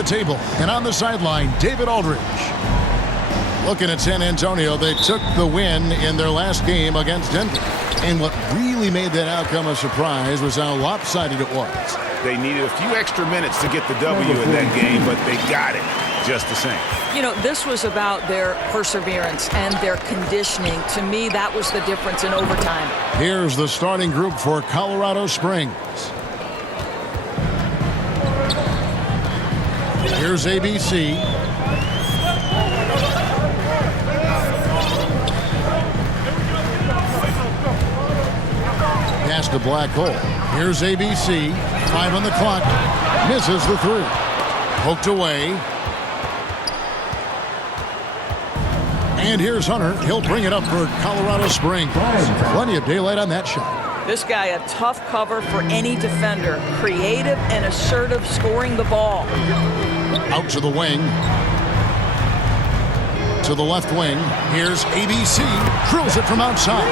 the table. And on the sideline, David Aldridge. Looking at San Antonio, they took the win in their last game against Denver. And what really made that outcome a surprise was how lopsided it was. They needed a few extra minutes to get the W in that game, but they got it just the same. You know, this was about their perseverance and their conditioning. To me, that was the difference in overtime. Here's the starting group for Colorado Springs. Here's ABC. Pass to Black Hole. Here's ABC. 5 on the clock. Misses the 3. Poked away. And here's Hunter. He'll bring it up for Colorado Springs. Plenty of daylight on that shot. This guy, a tough cover for any defender. Creative and assertive scoring the ball. Out to the wing. To the left wing. Here's ABC. Drills it from outside.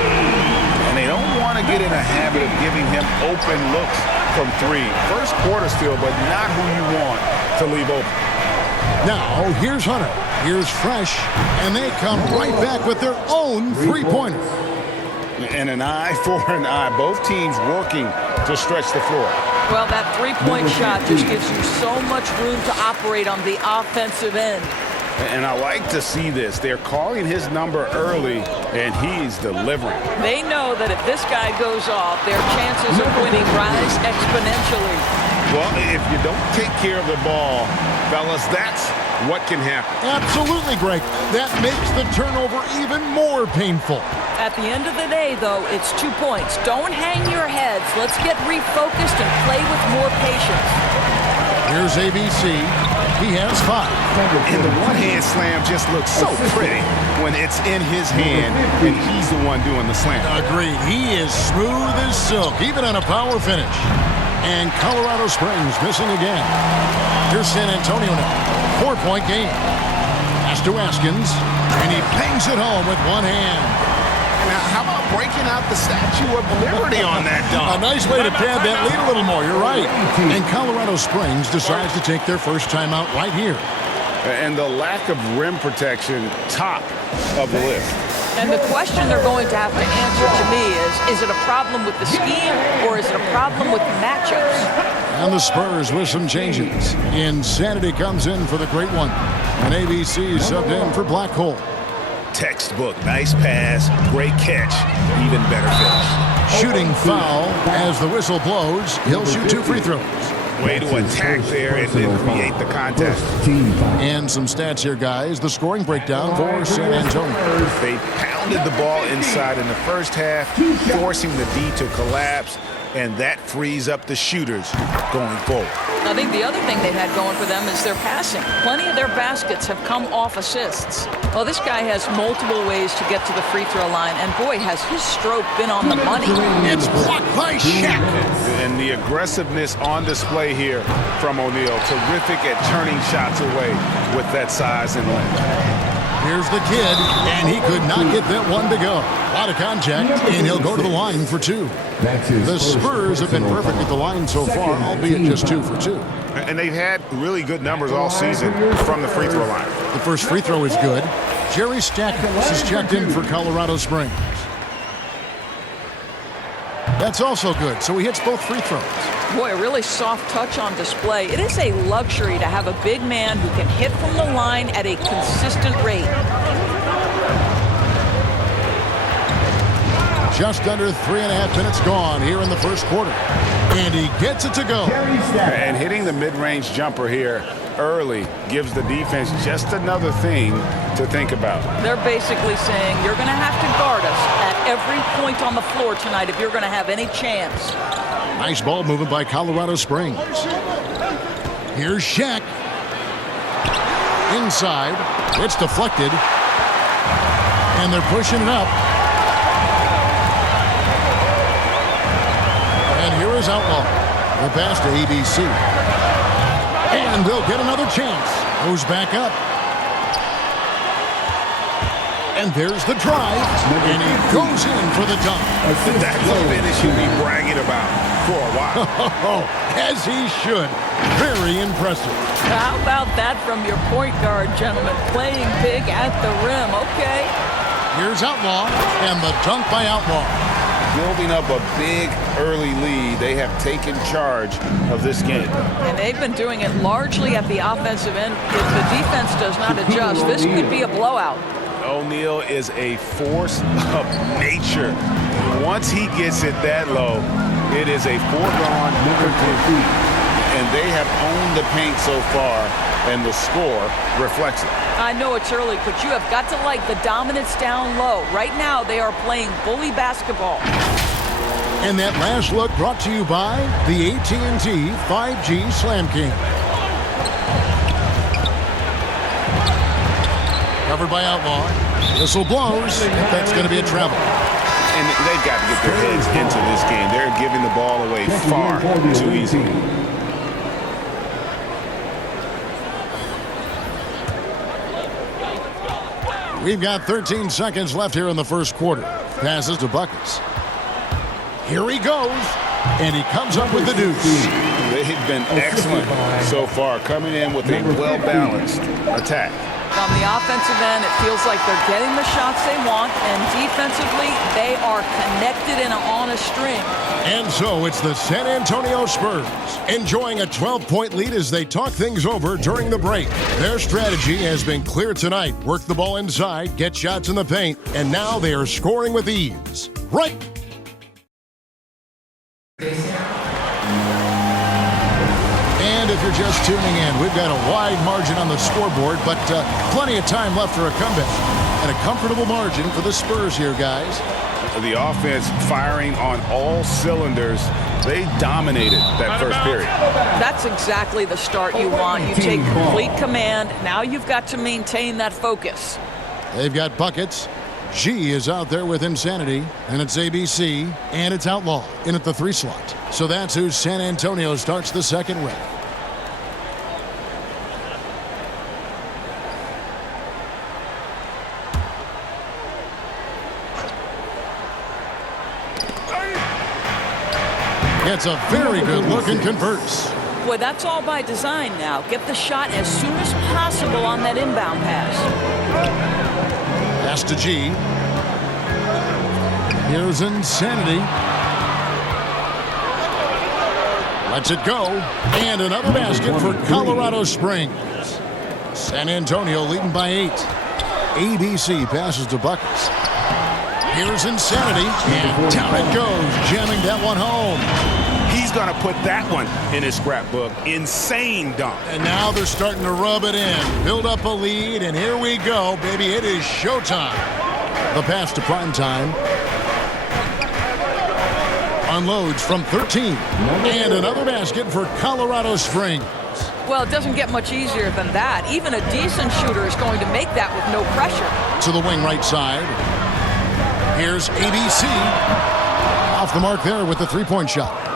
And they don't want to get in a habit of giving him open looks from 3. First quarter still, but not who you want to leave open. Now, here's Hunter. Here's Fresh. And they come right back with their own three-pointer. And an eye for an eye. Both teams working to stretch the floor. Well, that three-point shot just gives you so much room to operate on the offensive end. And I like to see this. They're calling his number early, and he's delivering. They know that if this guy goes off, their chances of winning rise exponentially. Well, if you don't take care of the ball, fellas, that's what can happen. Absolutely, Greg. That makes the turnover even more painful. At the end of the day, though, it's 2 points. Don't hang your heads. Let's get refocused and play with more patience. Here's ABC. He has 5. And the one-hand slam just looks so pretty when it's in his hand and he's the one doing the slam. Agreed. He is smooth as silk, even on a power finish. And Colorado Springs missing again. Here's San Antonio now. 4-point game. Pass to Askins. And he bangs it home with one hand. Now, how about breaking out the Statue of Liberty on that dunk? A nice way to pad that lead a little more. You're right. And Colorado Springs decides to take their first timeout right here. And the lack of rim protection, top of the list. And the question they're going to have to answer to me is it a problem with the scheme or is it a problem with matchups? And the Spurs with some changes. Insanity comes in for the great one. And ABC subbed in for Black Hole. Textbook, nice pass, great catch, even better finish. Shooting foul as the whistle blows. He'll shoot 2 free throws. Way to attack there and then create the contact. And some stats here, guys. The scoring breakdown for San Antonio. They pounded the ball inside in the first half, forcing the D to collapse, and that frees up the shooters going forward. I think the other thing they've had going for them is their passing. Plenty of their baskets have come off assists. Well, this guy has multiple ways to get to the free throw line, and boy, has his stroke been on the money. It's blocked by Shaq. And the aggressiveness on display here from O'Neal. Terrific at turning shots away with that size and length. Here's the kid, and he could not get that one to go. A lot of contact, and he'll go to the line for 2. The Spurs have been perfect at the line so far, albeit just 2 for 2. And they've had really good numbers all season from the free throw line. The first free throw is good. Jerry Stackhouse is checked in for Colorado Springs. That's also good, so he hits both free throws. Boy, a really soft touch on display. It is a luxury to have a big man who can hit from the line at a consistent rate. Just under 3.5 minutes gone here in the first quarter. And he gets it to go. And hitting the mid-range jumper here early gives the defense just another thing to think about. They're basically saying you're going to have to guard us at every point on the floor tonight if you're going to have any chance. Nice ball movement by Colorado Springs. Here's Shaq. Inside. It's deflected. And they're pushing it up. And here is Outlaw. The pass to ABC. And they'll get another chance. Goes back up. And there's the drive. And he goes in for the dunk. That's a finish you'll be bragging about for a while. As he should. Very impressive. How about that from your point guard, gentlemen? Playing big at the rim. Okay. Here's Outlaw, and the dunk by Outlaw. Building up a big early lead. They have taken charge of this game. And they've been doing it largely at the offensive end. If the defense does not adjust, this could be a blowout. O'Neal is a force of nature. Once he gets it that low, it is a foregone conclusion. And they have owned the paint so far, and the score reflects it. I know it's early, but you have got to like the dominance down low. Right now, they are playing bully basketball. And that last look brought to you by the AT&T 5G Slam King. Covered by Outlaw. Whistle blows. That's going to be a travel. And they've got to get their heads into this game. They're giving the ball away far too easy. We've got 13 seconds left here in the first quarter. Passes to Buckets. Here he goes, and he comes up with the deuce. They've been excellent so far, coming in with a well-balanced attack. On the offensive end, it feels like they're getting the shots they want, and defensively, they are connected and on a string. And so it's the San Antonio Spurs enjoying a 12-point lead as they talk things over during the break. Their strategy has been clear tonight. Work the ball inside, get shots in the paint, and now they are scoring with ease. Right. And if you're just tuning in, we've got a wide margin on the scoreboard, but plenty of time left for a comeback. And a comfortable margin for the Spurs here, guys. The offense firing on all cylinders. They dominated that first period. That's exactly the start you want. You take complete command. Now you've got to maintain that focus. They've got Buckets. G is out there with Insanity, and it's ABC, and it's Outlaw in at the 3 slot. So that's who San Antonio starts the second with. It's a very good look and converts. Boy, that's all by design now. Get the shot as soon as possible on that inbound pass. Pass to G. Here's Insanity. Lets it go. And another basket for Colorado Springs. San Antonio leading by 8. ABC passes to Buckets. Here's Insanity. And down it goes, jamming that one home. He's going to put that one in his scrapbook. Insane dunk. And now they're starting to rub it in. Build up a lead, and here we go, baby. It is showtime. The pass to Primetime. Unloads from 13. And another basket for Colorado Springs. Well, it doesn't get much easier than that. Even a decent shooter is going to make that with no pressure. To the wing right side. Here's ABC. Off the mark there with the three-point shot.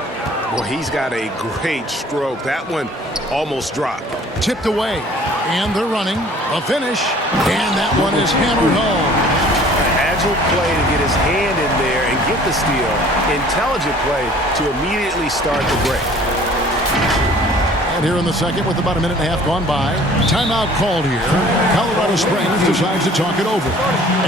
Well, he's got a great stroke. That one almost dropped. Tipped away. And they're running. A finish. And that one is hammered home. An agile play to get his hand in there and get the steal. Intelligent play to immediately start the break. And here in the second with about a minute and a half gone by. Timeout called here. Colorado Springs decides to talk it over.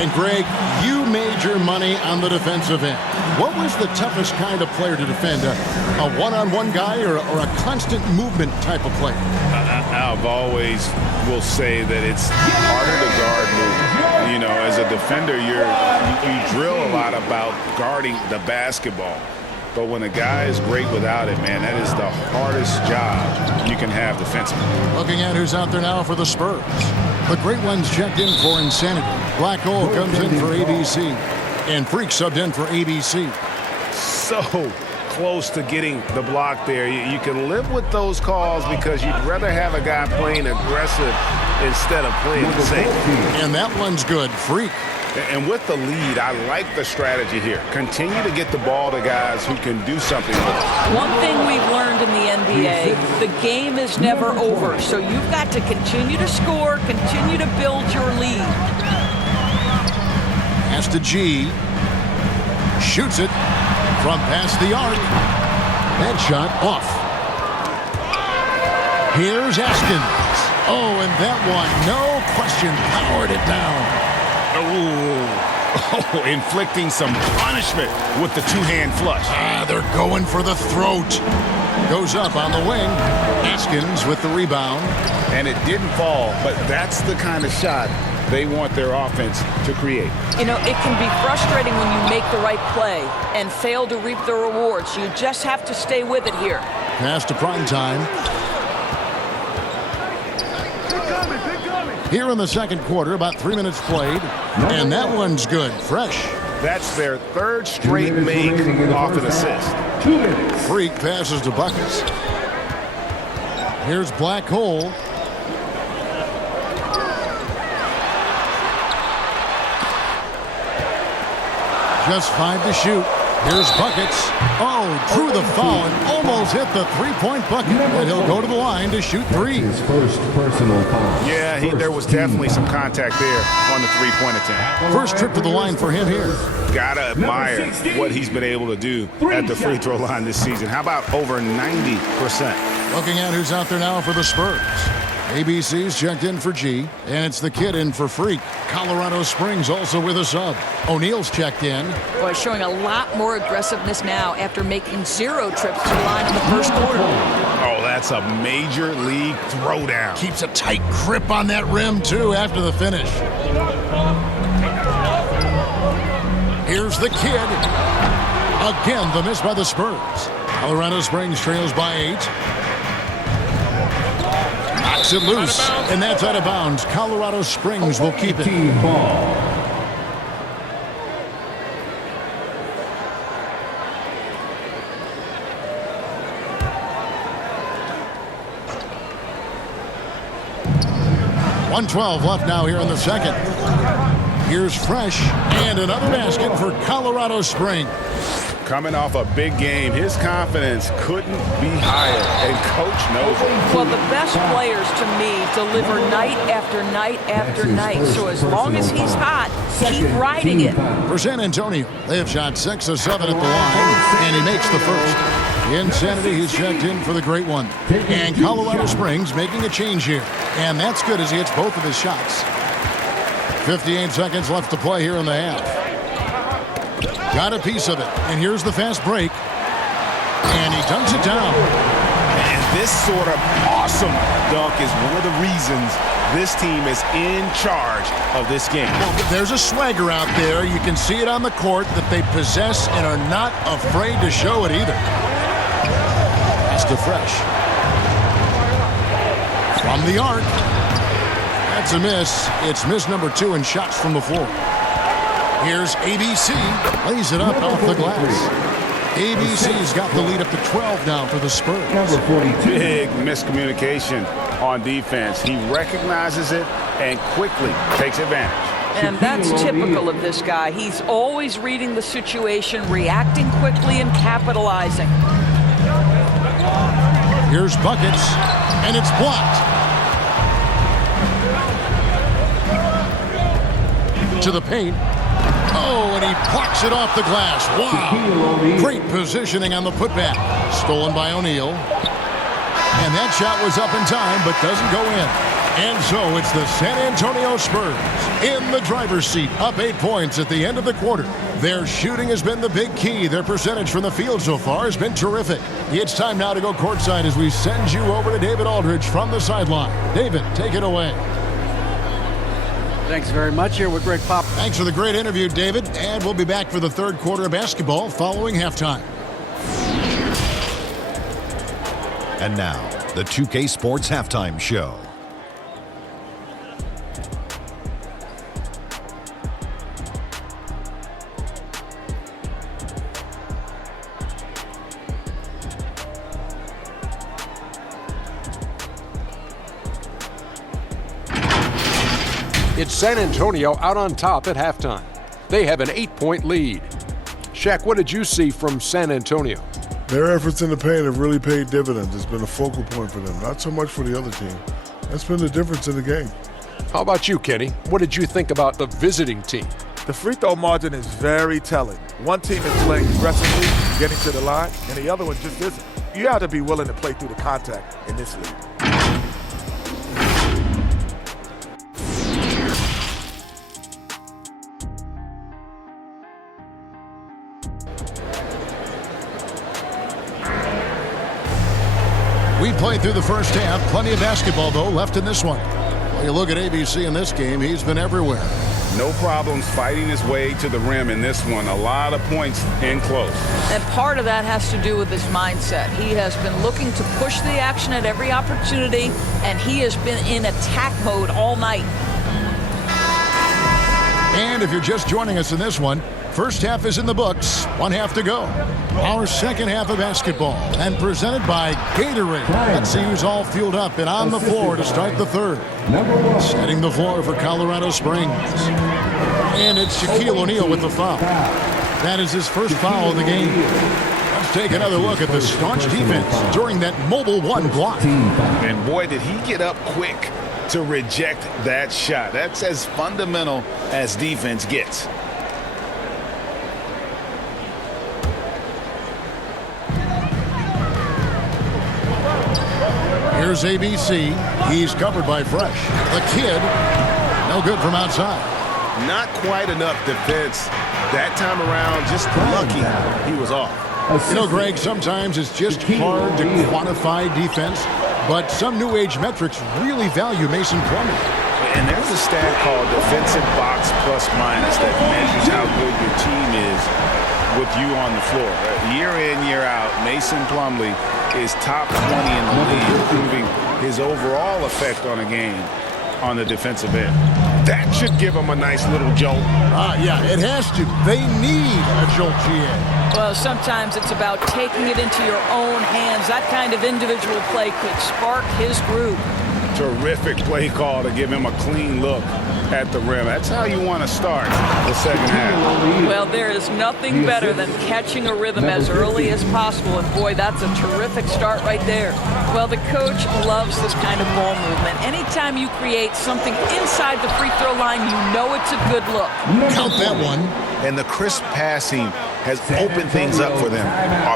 And Greg, you made your money on the defensive end. What was the toughest kind of player to defend? A one-on-one guy or a constant movement type of player? I've always will say that it's harder to guard movement. You know, as a defender, you drill a lot about guarding the basketball. But when a guy is great without it, man, that is the hardest job you can have defensively. Looking at who's out there now for the Spurs. The great ones checked in for Insanity. Black Hole comes in for ABC. And Freak subbed in for ABC. So close to getting the block there. You can live with those calls because you'd rather have a guy playing aggressive instead of playing safe. And that one's good. Freak. And with the lead, I like the strategy here. Continue to get the ball to guys who can do something with it. One thing we've learned in the NBA, the game is never over. So you've got to continue to score, continue to build your lead. Pass to G. Shoots it from past the arc. That shot off. Here's Askins. Oh, and that one, no question, powered it down. Oh, inflicting some punishment with the two-hand flush. They're going for the throat. Goes up on the wing. Askins with the rebound. And it didn't fall, but that's the kind of shot they want their offense to create. You know, it can be frustrating when you make the right play and fail to reap the rewards. You just have to stay with it here. Pass to prime time. Here in the second quarter, about 3 minutes played. And that one's good, fresh. That's their third straight make off an assist. Freak passes to Buckets. Here's Black Hole. Just 5 to shoot. Here's Buckets. Oh, drew the foul and almost hit the three-point bucket. And he'll go to the line to shoot 3. His first personal foul. Yeah, there was definitely some contact there on the three-point attempt. First trip to the line for him here. Gotta admire what he's been able to do at the free throw line this season. How about over 90%? Looking at who's out there now for the Spurs. ABC's checked in for G, and it's the kid in for Freak. Colorado Springs also with a sub. O'Neal's checked in. Boy, showing a lot more aggressiveness now after making 0 trips to the line in the first quarter. Oh, that's a major league throwdown. Keeps a tight grip on that rim, too, after the finish. Here's the kid. Again, the miss by the Spurs. Colorado Springs trails by 8. Knocks it loose, and that's out of bounds. Colorado Springs will keep it. Team ball. .112 left now here in the second. Here's Fresh, and another basket for Colorado Springs. Coming off a big game, his confidence couldn't be higher, and Coach knows it. Well, the best players, to me, deliver night after night after night. So as long as he's hot, keep riding it. For San Antonio, they have shot 6 of 7 at the line, and he makes the first. Insanity, he's checked in for the great one. And Colorado Springs making a change here. And that's good as he hits both of his shots. 58 seconds left to play here in the half. Got a piece of it, and here's the fast break. And he dunks it down. And this sort of awesome dunk is one of the reasons this team is in charge of this game. Well, there's a swagger out there. You can see it on the court that they possess and are not afraid to show it either. That's to Fresh. From the arc. That's a miss. It's miss number 2 in shots from the floor. Here's ABC, lays it up off the glass. ABC's got the lead up to 12 now for the Spurs. Number 42. Big miscommunication on defense. He recognizes it and quickly takes advantage. And that's typical of this guy. He's always reading the situation, reacting quickly, and capitalizing. Here's Buckets, and it's blocked. To the paint. Oh, and he blocks it off the glass. Wow. Great positioning on the putback. Stolen by O'Neal. And that shot was up in time, but doesn't go in. And so it's the San Antonio Spurs in the driver's seat, up 8 points at the end of the quarter. Their shooting has been the big key. Their percentage from the field so far has been terrific. It's time now to go courtside as we send you over to David Aldridge from the sideline. David, take it away. Thanks very much. Here with Greg Pop. Thanks for the great interview, David. And we'll be back for the third quarter of basketball following halftime. And now, the 2K Sports Halftime Show. It's San Antonio out on top at halftime. They have an 8-point lead. Shaq, what did you see from San Antonio? Their efforts in the paint have really paid dividends. It's been a focal point for them, not so much for the other team. That's been the difference in the game. How about you, Kenny? What did you think about the visiting team? The free throw margin is very telling. One team is playing aggressively, getting to the line, and the other one just isn't. You have to be willing to play through the contact in this league. played through the first half. Plenty of basketball, though, left in this one. Well, you look at ABC in this game, he's been everywhere. No problems fighting his way to the rim in this one. A lot of points in close. And part of that has to do with his mindset. He has been looking to push the action at every opportunity, and he has been in attack mode all night. And if you're just joining us in this one, first half is in the books. 1 half to go. Our second half of basketball, and presented by Gatorade. Let's see who's all fueled up and on the floor to start the third. Setting the floor for Colorado Springs. And it's Shaquille O'Neal with the foul. That is his first foul of the game. Let's take another look at the staunch defense during that mobile one block. And boy, did he get up quick to reject that shot. That's as fundamental as defense gets. Here's ABC. He's covered by Fresh. The kid, no good from outside. Not quite enough defense that time around. Just lucky he was off. You know, Greg, sometimes it's just hard to quantify defense, but some new age metrics really value Mason Plumlee. And there's a stat called defensive box plus minus that measures how good your team is with you on the floor. Year in, year out, Mason Plumlee is top 20 in the league, improving his overall effect on a game on the defensive end. That should give him a nice little jolt. Yeah, it has to. They need a jolt, GA. Well, sometimes it's about taking it into your own hands. That kind of individual play could spark his groove. Terrific play call to give him a clean look at the rim. That's how you want to start the second half. Well, there is nothing better than catching a rhythm as early as possible, and boy, that's a terrific start right there. Well, the coach loves this kind of ball movement. Anytime you create something inside the free throw line, you know it's a good look. Count that one. And the crisp passing has opened things up for them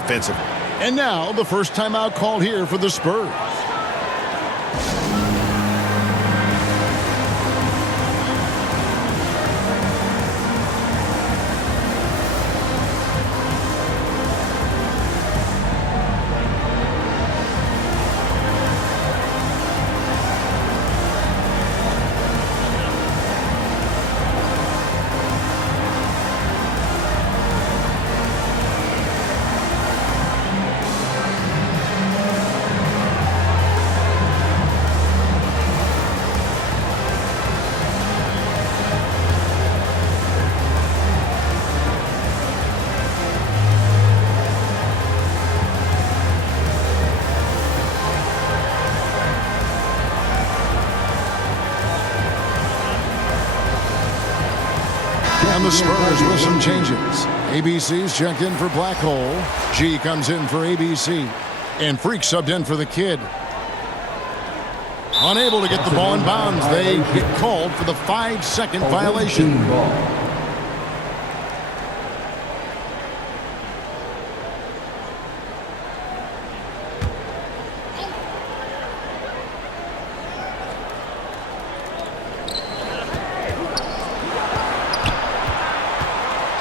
offensively. And now the first timeout called here for the Spurs. And the Spurs with some changes. ABC's checked in for Black Hole. G comes in for ABC. And Freak subbed in for the kid. Unable to get the ball in bounds. They get called for the 5-second violation.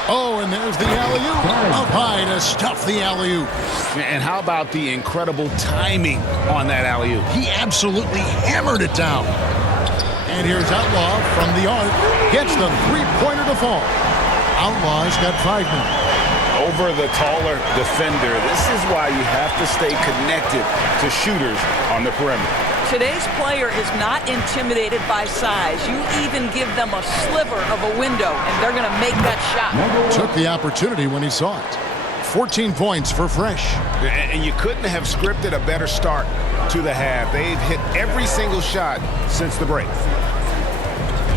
Oh, and there's the alley-oop. Up high to stuff the alley-oop. And how about the incredible timing on that alley-oop? He absolutely hammered it down. And here's Outlaw from the arc. Gets the three-pointer to fall. Outlaw's got 5 minutes. Over the taller defender, this is why you have to stay connected to shooters on the perimeter. Today's player is not intimidated by size. You even give them a sliver of a window, and they're going to make that shot. Took the opportunity when he saw it. 14 points for Fresh. And you couldn't have scripted a better start to the half. They've hit every single shot since the break.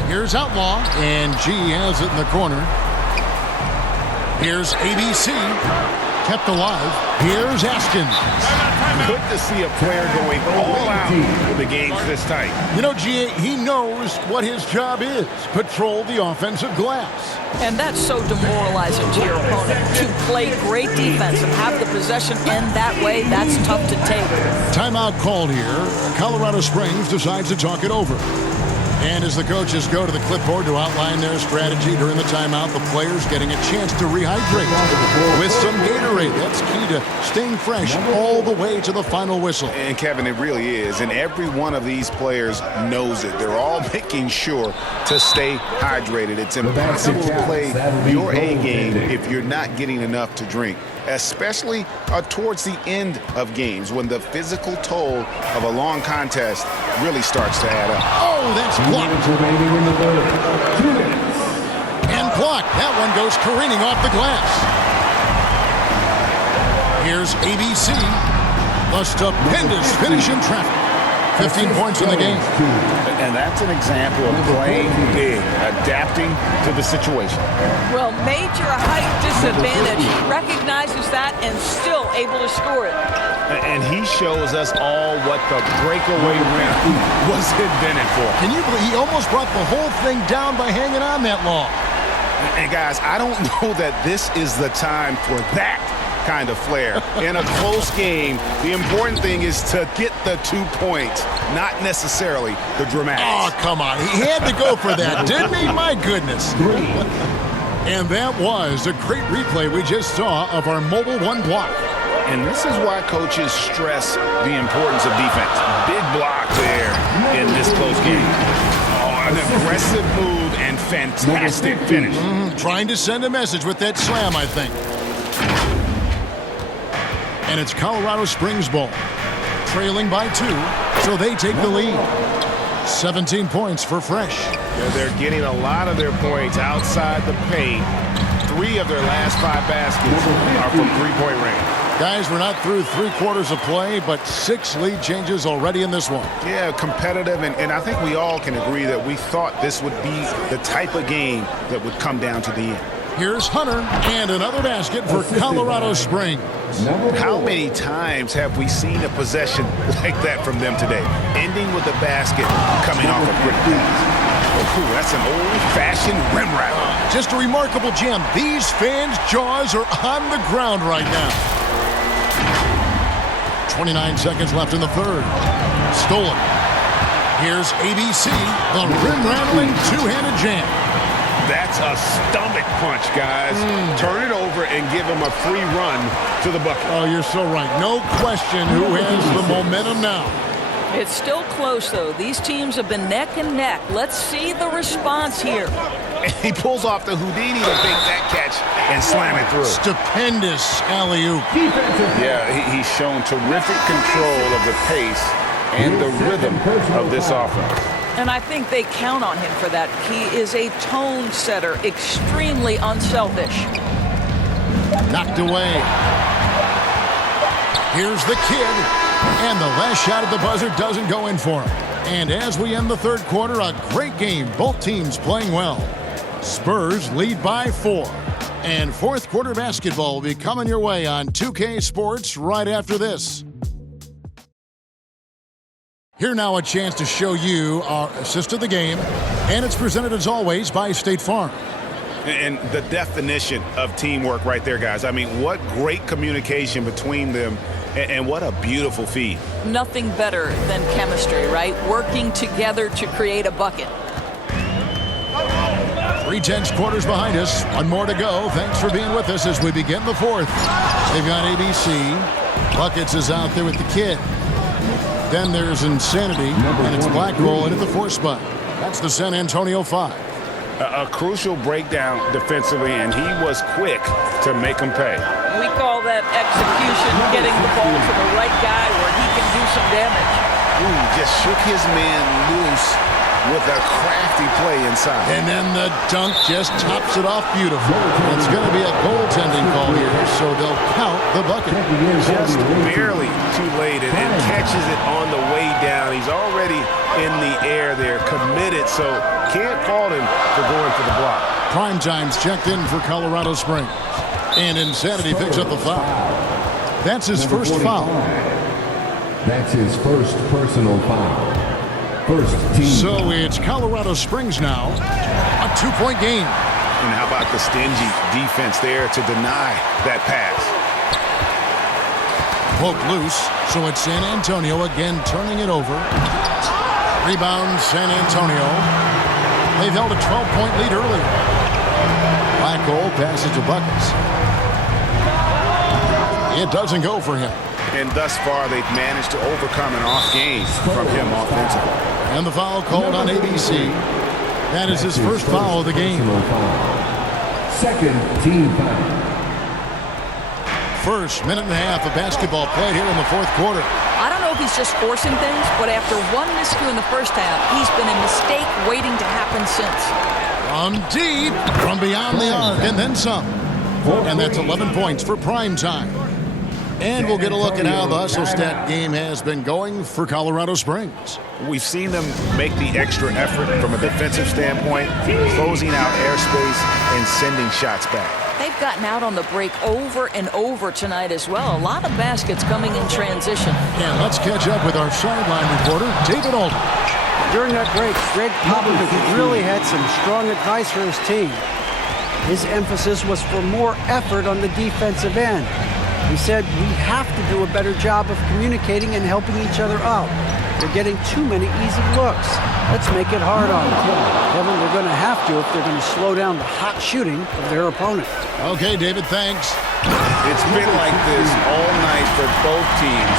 Here's Outlaw, and G has it in the corner. Here's ABC, kept alive. Here's Askins. Good to see a player going all out with the games this tight. You know, G.A., he knows what his job is. Patrol the offensive glass. And that's so demoralizing to your opponent. To play great defense and have the possession end that way, that's tough to take. Timeout called here. Colorado Springs decides to talk it over. And as the coaches go to the clipboard to outline their strategy during the timeout, the players getting a chance to rehydrate with some Gatorade. That's key to staying fresh all the way to the final whistle. And Kevin, it really is. And every one of these players knows it. They're all making sure to stay hydrated. It's impossible to play your A game if you're not getting enough to drink, especially towards the end of games when the physical toll of a long contest really starts to add up. Oh, that's blocked. And blocked. That one goes careening off the glass. Here's ABC. The stupendous finish in traffic. 15 points in the game. And that's an example of playing big, adapting to the situation. Well, major height disadvantage, recognizes that and still able to score it. And he shows us all what the breakaway rim was invented for. Can you believe he almost brought the whole thing down by hanging on that long? And guys, I don't know that this is the time for that kind of flair. In a close game, the important thing is to get the 2 points, not necessarily the dramatics. Oh, come on. He had to go for that, didn't he? My goodness. And that was a great replay we just saw of our mobile one block. And this is why coaches stress the importance of defense. Big block there in this close game. Oh, an aggressive move and fantastic finish. Trying to send a message with that slam, I think. And it's Colorado Springs ball. Trailing by 2, so they take the lead. 17 points for Fresh. They're getting a lot of their points outside the paint. 3 of their last 5 baskets are from three-point range. Guys, we're not through 3 quarters of play, but 6 lead changes already in this one. Yeah, competitive, and I think we all can agree that we thought this would be the type of game that would come down to the end. Here's Hunter, and another basket for Colorado Springs. How many times have we seen a possession like that from them today? Ending with a basket coming off a quick pass. Oh, that's an old-fashioned rim rattler. Just a remarkable gem. These fans' jaws are on the ground right now. 29 seconds left in the third. Stolen. Here's ABC, the rim-rattling two-handed jam. That's a stomach punch, guys. Turn it over and give him a free run to the bucket. Oh, you're so right. No question who has the momentum now. It's still close, though. These teams have been neck and neck. Let's see the response here. And he pulls off the Houdini to make that catch and slam it through. Stupendous alley-oop. Yeah, he's shown terrific control of the pace and the rhythm of this offense. And I think they count on him for that. He is a tone setter, extremely unselfish. Knocked away. Here's the kid. And the last shot at the buzzer doesn't go in for him. And as we end the third quarter, a great game. Both teams playing well. Spurs lead by 4. And fourth quarter basketball will be coming your way on 2K Sports right after this. Here now a chance to show you our assist of the game. And it's presented as always by State Farm. And the definition of teamwork right there, guys. I mean, what great communication between them, and what a beautiful feed. Nothing better than chemistry, right? Working together to create a bucket. 3/10 quarters behind us. One more to go. Thanks for being with us as we begin the fourth. They've got ABC. Buckets is out there with the kid. Then there's Insanity, and it's Black rolling at the 4 spot. That's the San Antonio 5. A crucial breakdown defensively, and he was quick to make them pay. We call that execution, getting the ball to the right guy where he can do some damage. Ooh, just shook his man loose with a crafty play inside. And then the dunk just tops it off beautiful. It's going to be a goaltending call here, so they'll count the bucket. Just barely too late and catches it on the way down. He's already in the air there, committed, so can't fault him for going for the block. Prime time's checked in for Colorado Springs. And Insanity picks up the foul. That's his first foul. That's his first personal foul. First team. So it's Colorado Springs now. A 2-point game. And how about the stingy defense there to deny that pass? Poked loose, so it's San Antonio again turning it over. Rebound, San Antonio. They've held a 12-point lead early. Black hole passes to Buckets. It doesn't go for him. And thus far, they've managed to overcome an off game from him offensively. And the foul called on ABC. That is his first foul of the game. Second team foul. First minute and a half of basketball played here in the fourth quarter. I don't know if he's just forcing things, but after one miscue in the first half, he's been a mistake waiting to happen since. From deep, from beyond the arc, and then some. And that's 11 points for prime time. And we'll get a look at how the hustle stat game has been going for Colorado Springs. We've seen them make the extra effort from a defensive standpoint, closing out airspace and sending shots back. They've gotten out on the break over and over tonight as well. A lot of baskets coming in transition. And let's catch up with our sideline reporter, David Alden. During that break, Greg Popovich really had some strong advice for his team. His emphasis was for more effort on the defensive end. He said, we have to do a better job of communicating and helping each other out. They're getting too many easy looks. Let's make it hard on them. Kevin, they're going to have to if they're going to slow down the hot shooting of their opponent. Okay, David, thanks. It's been like this all night for both teams.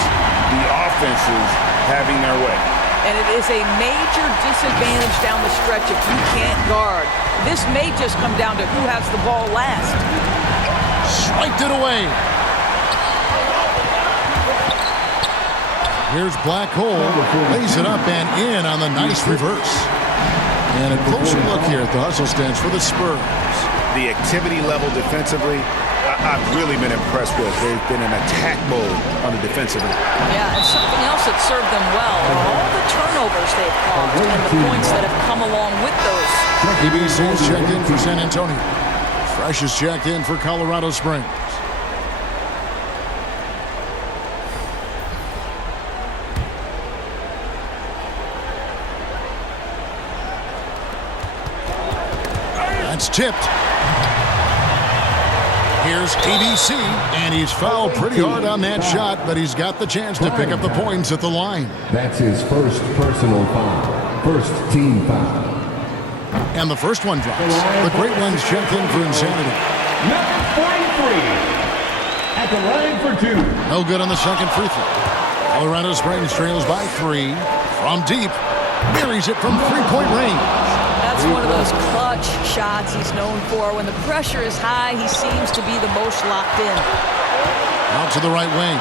The offenses having their way. And it is a major disadvantage down the stretch if you can't guard. This may just come down to who has the ball last. Swiped it away. Here's Black Hole, lays it up and in on the nice reverse. And a closer look here at the hustle stance for the Spurs. The activity level defensively, I've really been impressed with. They've been in attack mode on the defensive end. Yeah, and something else that served them well are all the turnovers they've caused and the points that have come along with those. EBC's checked in for San Antonio. Fresh is checked in for Colorado Springs. That's tipped. Here's ABC, and he's fouled pretty hard on that shot, but he's got the chance to pick up the points at the line. That's his first personal foul. First team foul. And the first one drops. The Great One's checked in for insanity. Number 43 at the line for two. No good on the second free throw. Colorado Springs trails by 3 from deep. Buries it from three-point range. That's one of those clutch shots he's known for. When the pressure is high, he seems to be the most locked in. Out to the right wing.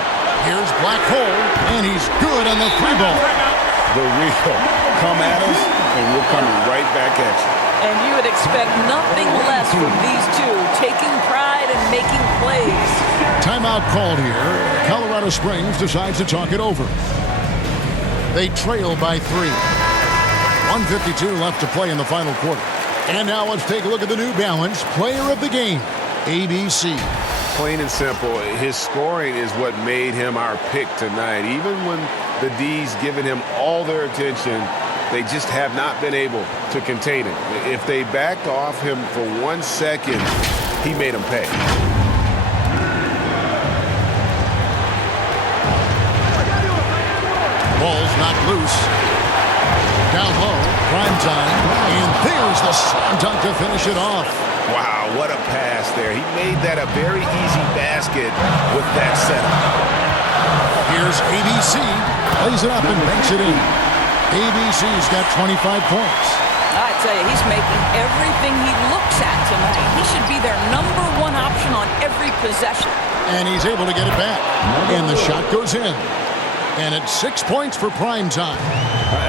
Here's Black Hole, and he's good on the three ball. The real come at us, and we're coming right back at you. And you would expect nothing less from these two, taking pride and making plays. Timeout called here. Colorado Springs decides to talk it over. They trail by 3. 1:52 left to play in the final quarter. And now let's take a look at the New Balance Player of the Game, ABC. Plain and simple, his scoring is what made him our pick tonight. Even when the D's given him all their attention, they just have not been able to contain him. If they backed off him for 1 second, he made them pay. Ball's knocked loose. Down low, prime time, and there's the slam dunk to finish it off. Wow, what a pass there. He made that a very easy basket with that setup. Here's ABC, lays it up and banks it in. ABC's got 25 points. I tell you, he's making everything he looks at tonight. He should be their #1 option on every possession. And he's able to get it back. And the shot goes in. And it's 6 points for prime time.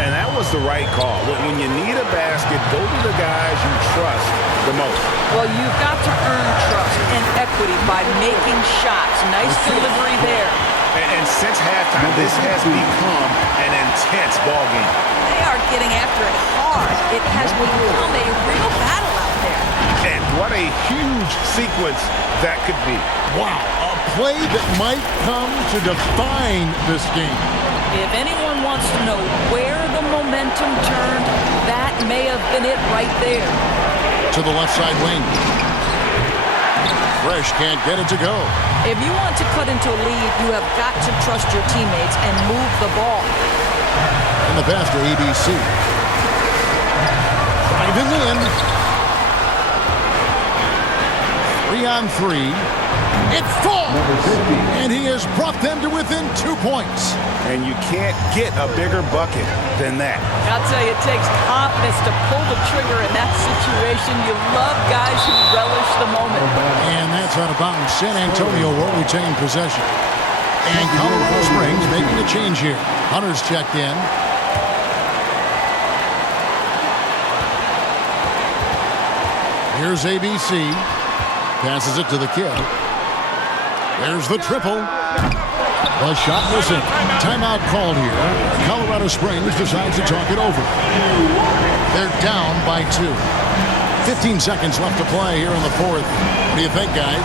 And that was the right call. When you need a basket, go to the guys you trust the most. Well, you've got to earn trust and equity by making shots. Nice delivery there. And since halftime, this has become an intense ball game. They are getting after it hard. It has become a real battle out there. And what a huge sequence that could be. Wow, a play that might come to define this game. If anyone wants to know where the momentum turned, that may have been it right there. To the left side wing. Fresh can't get it to go. If you want to cut into a lead, you have got to trust your teammates and move the ball. In the pass to ABC. Driving in. 3-on-3. It falls! And he has brought them to within 2 points. And you can't get a bigger bucket than that. I'll tell you, it takes confidence to pull the trigger in that situation. You love guys who relish the moment. And that's out of bounds. San Antonio will retain possession. And Colorado Springs making a change here. Hunter's checked in. Here's ABC. Passes it to the kid. There's the triple. The shot missing. Timeout called here. Colorado Springs decides to talk it over. They're down by 2. 15 seconds left to play here in the fourth. What do you think, guys?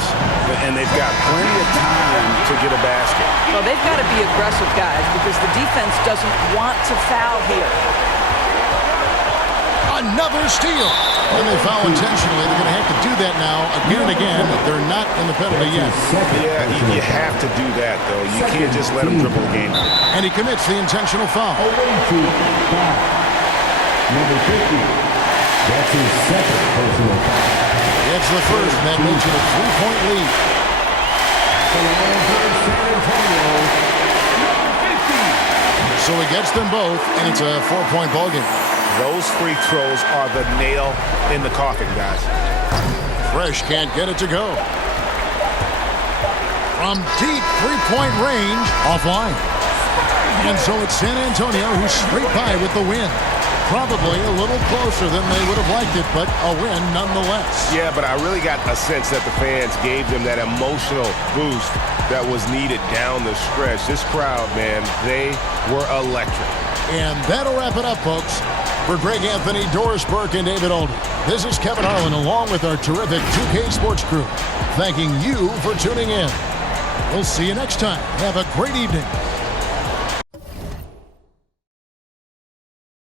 And they've got plenty of time to get a basket. Well, they've got to be aggressive, guys, because the defense doesn't want to foul here. Another steal. And they foul intentionally. They're going to have to do that now again and again. They're not in the penalty yet. Yeah, you have to do that, though. You can't just let them dribble the game. And he commits the intentional foul. Number 50. That's his second personal foul. It's the first, and that makes it a 3-point lead. So he gets them both, and it's a 4-point ballgame. Those free throws are the nail in the coffin, guys. Fresh can't get it to go. From deep three-point range, offline. And so it's San Antonio who's straight by with the win. Probably a little closer than they would have liked it, but a win nonetheless. Yeah, but I really got a sense that the fans gave them that emotional boost that was needed down the stretch. This crowd, man, they were electric. And that'll wrap it up, folks. For Greg Anthony, Doris Burke, and David Alden, this is Kevin Harlan along with our terrific 2K Sports crew, thanking you for tuning in. We'll see you next time. Have a great evening.